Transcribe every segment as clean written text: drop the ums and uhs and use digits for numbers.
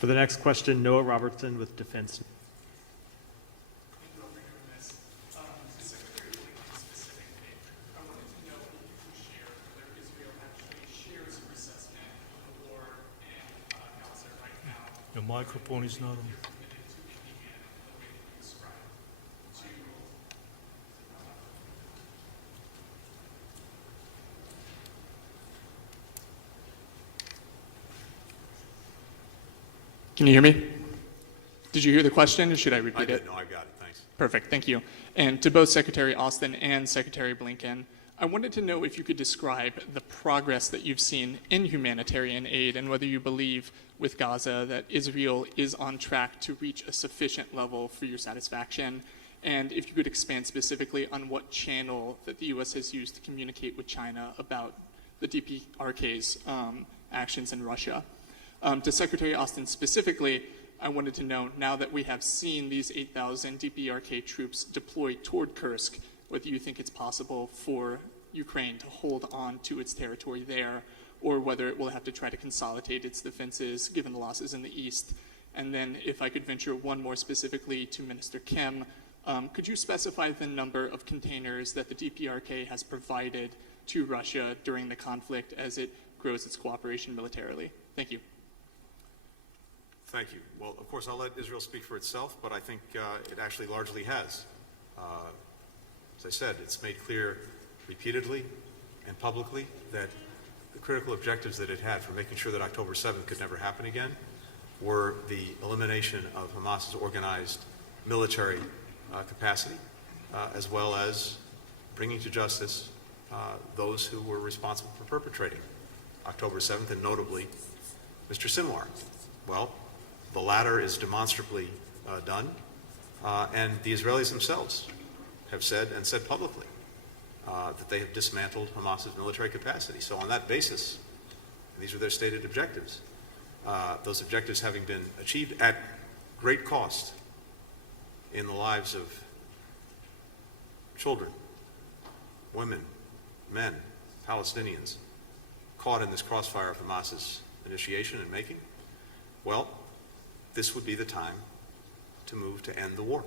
For the next question, Noah Robertson with Defense. Secretary Blinken specifically, I wanted to know if you could share whether Israel actually shares your assessment of the war in Gaza right now. Your microphone is not on. Committed to ending it the way that you described. Can you hear me? Did you hear the question, or should I repeat it? No, I got it. Thanks. Perfect, thank you. And to both Secretary Austin and Secretary Blinken, I wanted to know if you could describe the progress that you've seen in humanitarian aid and whether you believe with Gaza that Israel is on track to reach a sufficient level for your satisfaction, and if you could expand specifically on what channel that the U.S. has used to communicate with China about the DPRK's actions in Russia. To Secretary Austin specifically, I wanted to know, now that we have seen these 8,000 DPRK troops deployed toward Kursk, whether you think it's possible for Ukraine to hold on to its territory there, or whether it will have to try to consolidate its defenses given the losses in the east. And then if I could venture one more specifically to Minister Kim, could you specify the number of containers that the DPRK has provided to Russia during the conflict as it grows its cooperation militarily? Thank you. Thank you. Well, of course, I'll let Israel speak for itself, but I think it actually largely has. As I said, it's made clear repeatedly and publicly that the critical objectives that it had for making sure that October 7th could never happen again were the elimination of Hamas's organized military capacity, as well as bringing to justice those who were responsible for perpetrating October 7th, and notably Mr. Sinwar. Well, the latter is demonstrably done, and the Israelis themselves have said, and said publicly, that they have dismantled Hamas's military capacity. So on that basis, these are their stated objectives. Those objectives having been achieved at great cost in the lives of children, women, men, Palestinians, caught in this crossfire of Hamas's initiation and making, well, this would be the time to move to end the war.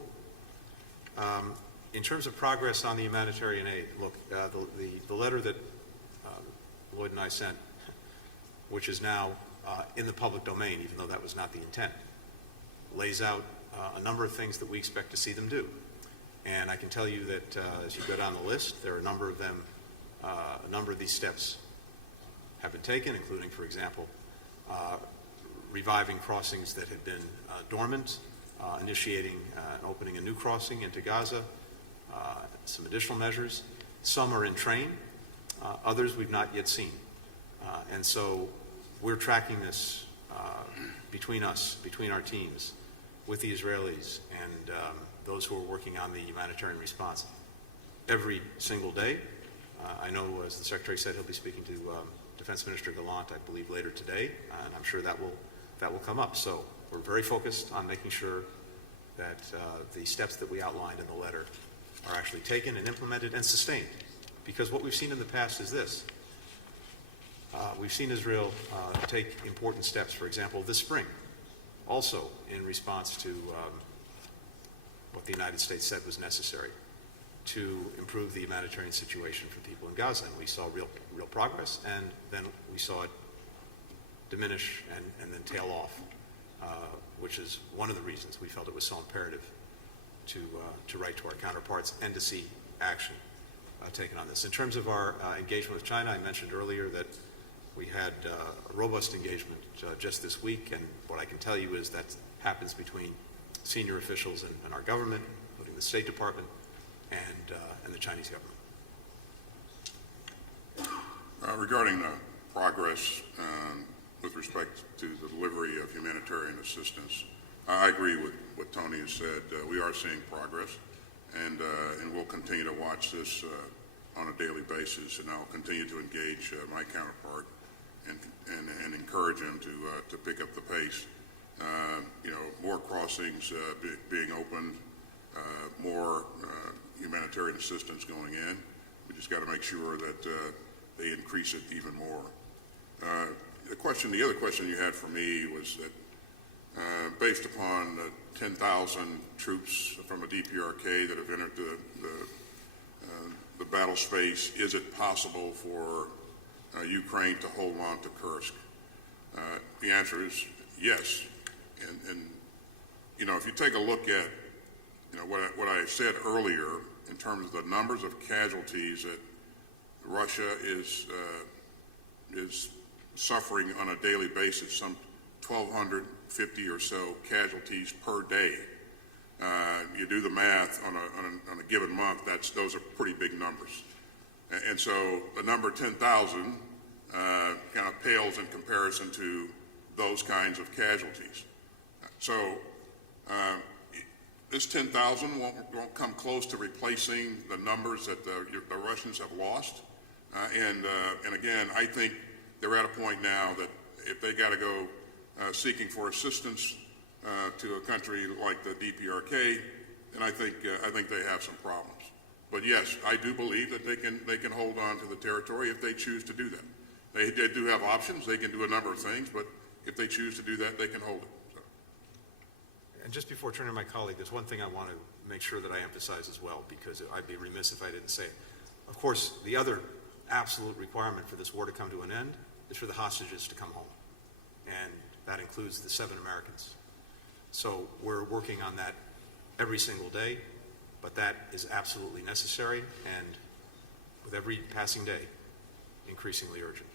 In terms of progress on the humanitarian aid, look, the letter that Lloyd and I sent, which is now in the public domain, even though that was not the intent, lays out a number of things that we expect to see them do. And I can tell you that as you go down the list, there are a number of them, a number of these steps have been taken, including, for example, reviving crossings that had been dormant, initiating and opening a new crossing into Gaza, some additional measures. Some are in train, others we've not yet seen. And so we're tracking this between us, between our teams, with the Israelis and those who are working on the humanitarian response every single day. I know, as the Secretary said, he'll be speaking to Defense Minister Gallant, I believe, later today, and I'm sure that will come up. So we're very focused on making sure that the steps that we outlined in the letter are actually taken and implemented and sustained. Because what we've seen in the past is this. We've seen Israel take important steps, for example, this spring, also in response to what the United States said was necessary to improve the humanitarian situation for people in Gaza. And we saw real progress, and then we saw it diminish and then tail off, which is one of the reasons we felt it was so imperative to write to our counterparts and to see action taken on this. In terms of our engagement with China, I mentioned earlier that we had a robust engagement just this week, and what I can tell you is that happens between senior officials in our government, including the State Department, and the Chinese government. Regarding the progress with respect to the delivery of humanitarian assistance, I agree with what Tony has said. We are seeing progress, and we'll continue to watch this on a daily basis, and I'll continue to engage my counterpart and encourage him to pick up the pace. More crossings being opened, more humanitarian assistance going in. We just got to make sure that they increase it even more. The other question you had for me was that based upon 10,000 troops from the DPRK that have entered the battle space, is it possible for Ukraine to hold on to Kursk? The answer is yes. And you know, if you take a look at what I said earlier in terms of the numbers of casualties that Russia is suffering on a daily basis, some 1,250 or so casualties per day. You do the math on a given month, those are pretty big numbers. And so the number 10,000 kind of pales in comparison to those kinds of casualties. So this 10,000 won't come close to replacing the numbers that the Russians have lost. And again, I think they're at a point now that if they got to go seeking for assistance to a country like the DPRK, then I think they have some problems. But yes, I do believe that they can hold on to the territory if they choose to do that. They do have options. They can do a number of things, but if they choose to do that, they can hold it. So. And just before turning to my colleague, there's one thing I want to make sure that I emphasize as well, because I'd be remiss if I didn't say it. Of course, the other absolute requirement for this war to come to an end is for the hostages to come home. And that includes the 7 Americans. So we're working on that every single day, but that is absolutely necessary, and with every passing day, increasingly urgent.